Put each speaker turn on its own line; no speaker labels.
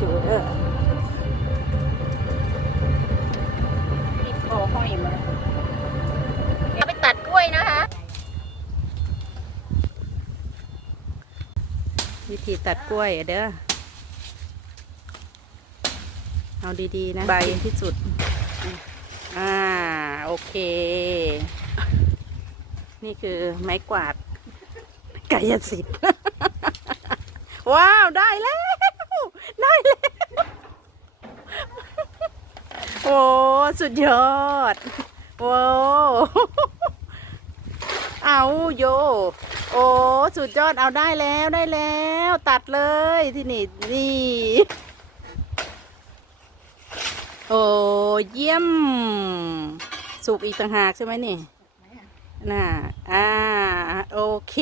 จูเด้อ
มีคอห้อยมาเอาไปตัดกล้วยนะคะ
วิธีตัดกล้วยอะเด้อ เอาดีๆนะ ใบที่สุด อ่า โอเค นี่คือไม้กวาดกายสิทธิ์ ว้าว ได้แล้ว ได้แล้ว โอ้สุดยอดโอ้เอาโย โอ้สุดยอดเอาได้แล้วได้แล้ว ตัดเลยที่นี่นี่โอ้เยี่ยม สุกอีกต่างหากใช่ไหมนี่น่ะอ่าโอเค